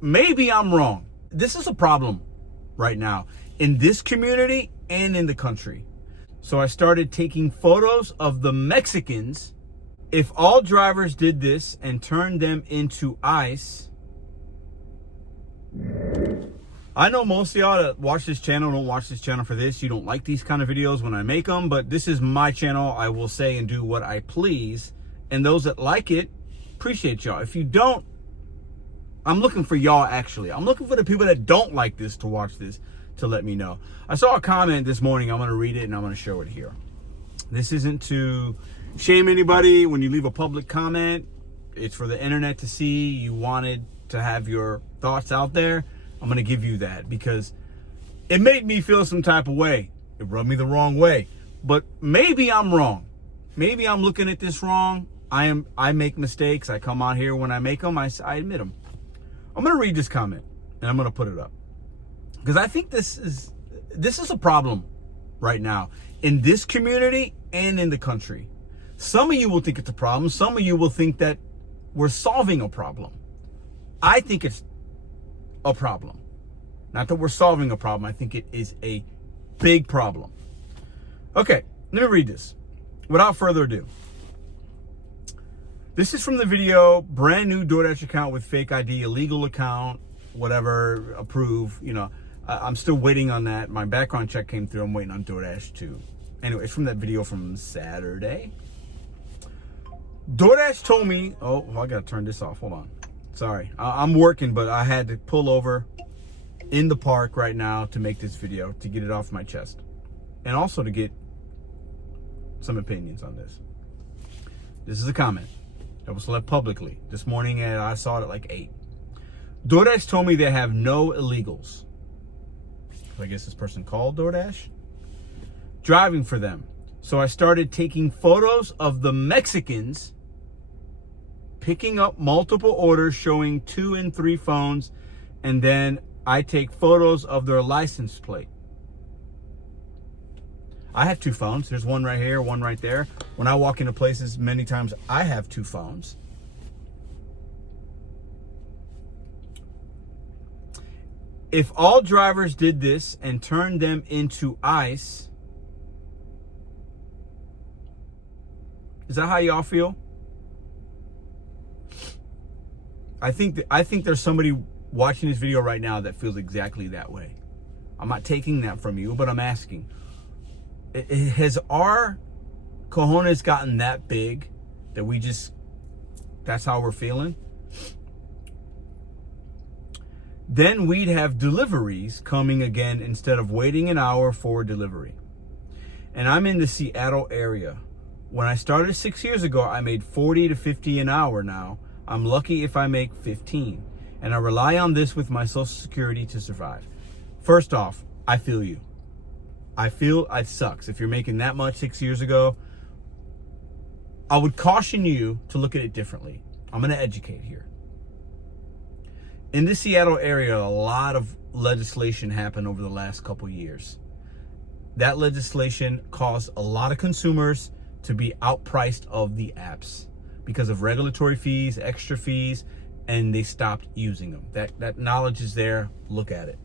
Maybe I'm wrong. This is a problem right now in this community and in the country. So I started taking photos of the Mexicans. If all drivers did this and turned them into ice, I know most of y'all that watch this channel don't watch this channel for this. You don't like these kind of videos when I make them, but this is my channel. I will say and do what I please. And those that like it, appreciate y'all. If you don't, I'm looking for y'all actually. I'm looking for the people that don't like this to watch this to let me know. I saw a comment this morning. I'm going to read it and I'm going to show it here. This isn't to shame anybody. When you leave a public comment, it's for the internet to see. You wanted to have your thoughts out there. I'm going to give you that because it made me feel some type of way. It rubbed me the wrong way. But maybe I'm wrong. Maybe I'm looking at this wrong. I make mistakes. I come out here when I make them. I admit them. I'm going to read this comment and I'm going to put it up because I think this is a problem right now in this community and in the country. Some of you will think it's a problem. Some of you will think that we're solving a problem. I think it's a problem. Not that we're solving a problem. I think it is a big problem. Okay, let me read this. Without further ado. This is from the video, brand new DoorDash account with fake ID, illegal account, whatever, approve. You know, I'm still waiting on that. My background check came through. I'm waiting on DoorDash too. Anyway, it's from that video from Saturday. DoorDash told me, oh, I got to turn this off. Hold on. Sorry. I'm working, but I had to pull over in the park right now to make this video, to get it off my chest. And also to get some opinions on this. This is a comment that was left publicly this morning, and I saw it at like 8. DoorDash told me they have no illegals. I guess this person called DoorDash. Driving for them. So I started taking photos of the Mexicans picking up multiple orders showing 2 and 3 phones, and then I take photos of their license plate. I have 2 phones. There's one right here, one right there. When I walk into places, many times I have 2 phones. If all drivers did this and turned them into ice, is that how y'all feel? I think there's somebody watching this video right now that feels exactly that way. I'm not taking that from you, but I'm asking. Has our cojones gotten that big that we just, that's how we're feeling? Then we'd have deliveries coming again instead of waiting an hour for delivery. And I'm in the Seattle area. When I started 6 years ago, I made 40 to 50 an hour now. I'm lucky if I make 15. And I rely on this with my Social Security to survive. First off, I feel you. I feel it sucks. If you're making that much 6 years ago, I would caution you to look at it differently. I'm going to educate here. In the Seattle area, a lot of legislation happened over the last couple years. That legislation caused a lot of consumers to be outpriced of the apps because of regulatory fees, extra fees, and they stopped using them. That knowledge is there. Look at it.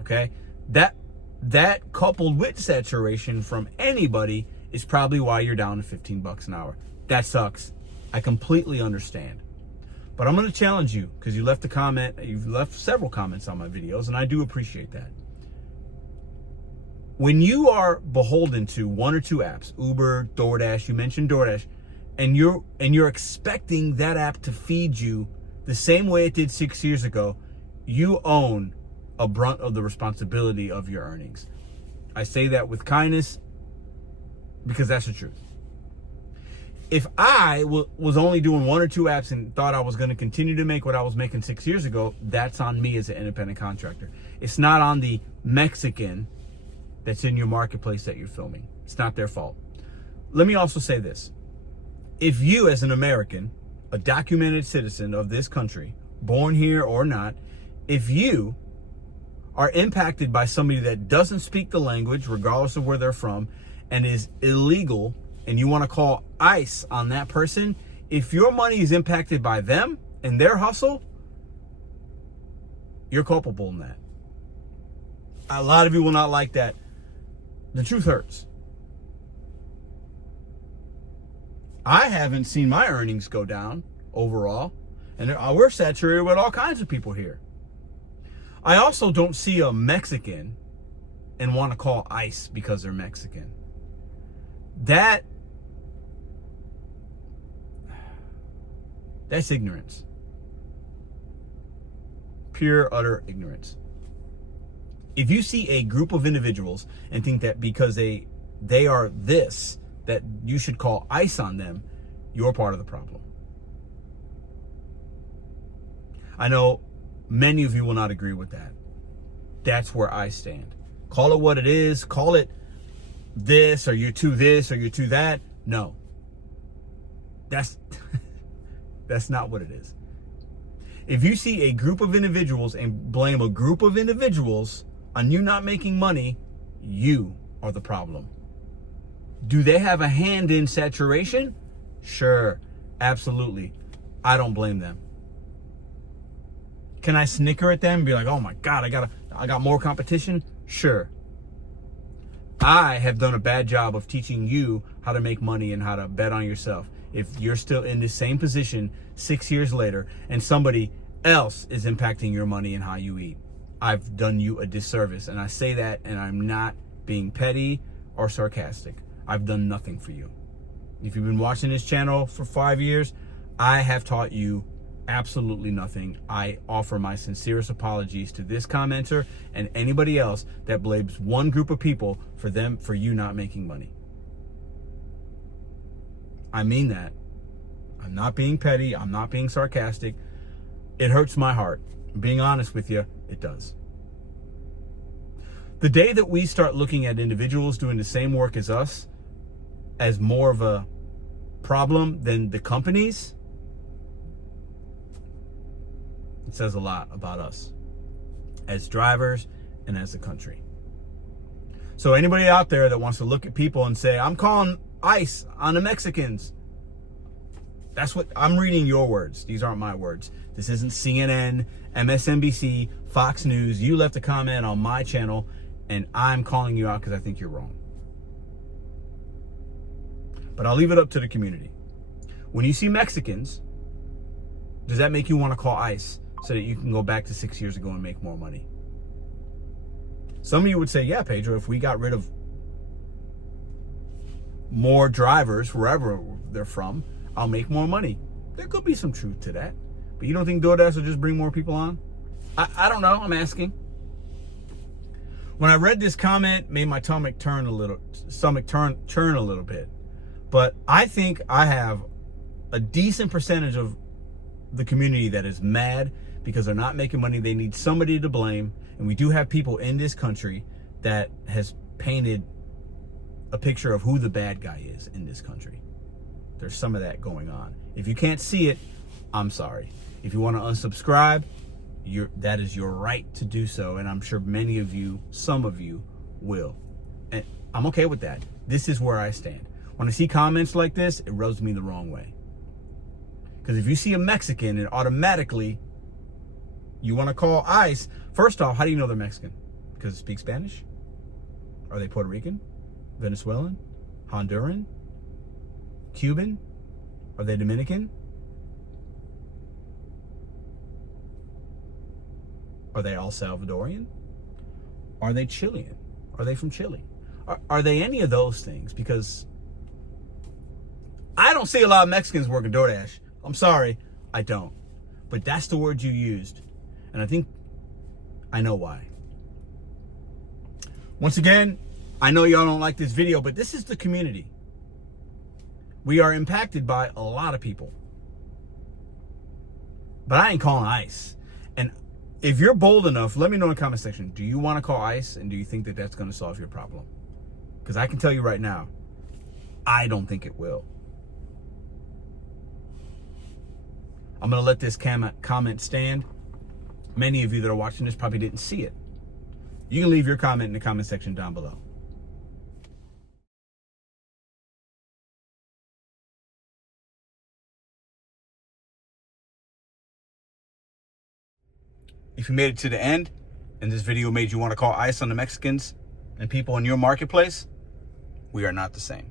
Okay? That coupled with saturation from anybody is probably why you're down to $15 an hour. That sucks. I completely understand. But I'm going to challenge you because you left a comment. You've left several comments on my videos, and I do appreciate that. When you are beholden to 1 or 2 apps, Uber, DoorDash, you mentioned DoorDash, and you're expecting that app to feed you the same way it did 6 years ago, you own a brunt of the responsibility of your earnings. I say that with kindness because that's the truth. If I was only doing 1 or 2 apps and thought I was going to continue to make what I was making 6 years ago, that's on me as an independent contractor. It's not on the Mexican that's in your marketplace that you're filming. It's not their fault. Let me also say this. If you, as an American, a documented citizen of this country, born here or not, if you are impacted by somebody that doesn't speak the language, regardless of where they're from, and is illegal, and you want to call ICE on that person, if your money is impacted by them and their hustle, You're culpable in that. A lot of you will not like that. The truth hurts. I haven't seen my earnings go down overall, and we're saturated with all kinds of people here. I also don't see a Mexican and want to call ICE because they're Mexican. That's ignorance. Pure, utter ignorance. If you see a group of individuals and think that because they are this, that you should call ICE on them, you're part of the problem. I know many of you will not agree with that. That's where I stand. Call it what it is. Call it this, or you're to this, or you're to that. No. That's not what it is. If you see a group of individuals and blame a group of individuals on you not making money, you are the problem. Do they have a hand in saturation? Sure, absolutely. I don't blame them. Can I snicker at them and be like, oh my God, I got more competition? Sure. I have done a bad job of teaching you how to make money and how to bet on yourself. If you're still in the same position 6 years later and somebody else is impacting your money and how you eat, I've done you a disservice. And I say that, and I'm not being petty or sarcastic. I've done nothing for you. If you've been watching this channel for 5 years, I have taught you absolutely nothing. I offer my sincerest apologies to this commenter and anybody else that blames one group of people for you not making money. I mean that. I'm not being petty. I'm not being sarcastic. It hurts my heart. Being honest with you, it does. The day that we start looking at individuals doing the same work as us as more of a problem than the companies, it says a lot about us as drivers and as a country. So anybody out there that wants to look at people and say, I'm calling ICE on the Mexicans, that's what I'm reading. Your words. These aren't my words. This isn't CNN, MSNBC, Fox News. You left a comment on my channel and I'm calling you out because I think you're wrong. But I'll leave it up to the community. When you see Mexicans, does that make you want to call ICE so that you can go back to 6 years ago and make more money? Some of you would say, yeah, Pedro, if we got rid of more drivers, wherever they're from, I'll make more money. There could be some truth to that. But you don't think DoorDash will just bring more people on? I don't know. I'm asking. When I read this comment, made my stomach turn a little bit. But I think I have a decent percentage of the community that is mad because they're not making money. They need somebody to blame. And we do have people in this country that has painted a picture of who the bad guy is in this country. There's some of that going on. If you can't see it, I'm sorry. If you want to unsubscribe, that is your right to do so. And I'm sure many of you, some of you will. And I'm okay with that. This is where I stand. When I see comments like this, it rubs me the wrong way. Because if you see a Mexican and automatically you want to call ICE, first off, how do you know they're Mexican? Because they speak Spanish? Are they Puerto Rican? Venezuelan? Honduran? Cuban? Are they Dominican? Are they El Salvadorian? Are they Chilean? Are they from Chile? Are they any of those things? Because I don't see a lot of Mexicans working DoorDash. I'm sorry, I don't. But that's the word you used. And I think I know why. Once again, I know y'all don't like this video, but this is the community. We are impacted by a lot of people. But I ain't calling ICE. And if you're bold enough, let me know in the comment section. Do you want to call ICE? And do you think that that's going to solve your problem? Because I can tell you right now, I don't think it will. I'm going to let this comment stand. Many of you that are watching this probably didn't see it. You can leave your comment in the comment section down below. If you made it to the end and this video made you want to call ICE on the Mexicans and people in your marketplace, we are not the same.